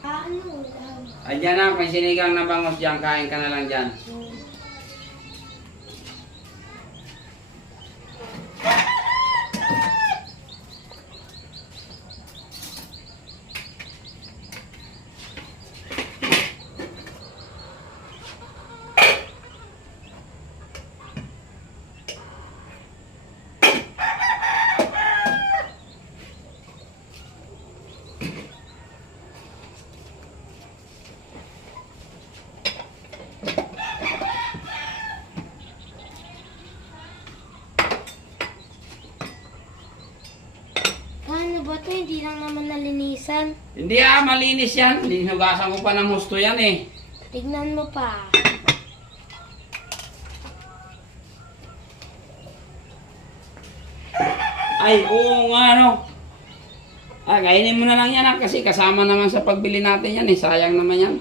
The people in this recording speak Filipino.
Ano? Ay, dyan na, may sinigang na bangos dyan. Kain ka na lang dyan. Ano ba ito? Hindi lang naman nalinisan. Hindi malinis yan. Hinugasan ko pa ng husto yan eh. Tignan mo pa. Ay, oo nga ano. Kainin mo na lang yan kasi kasama naman sa pagbili natin yan eh. Sayang naman yan.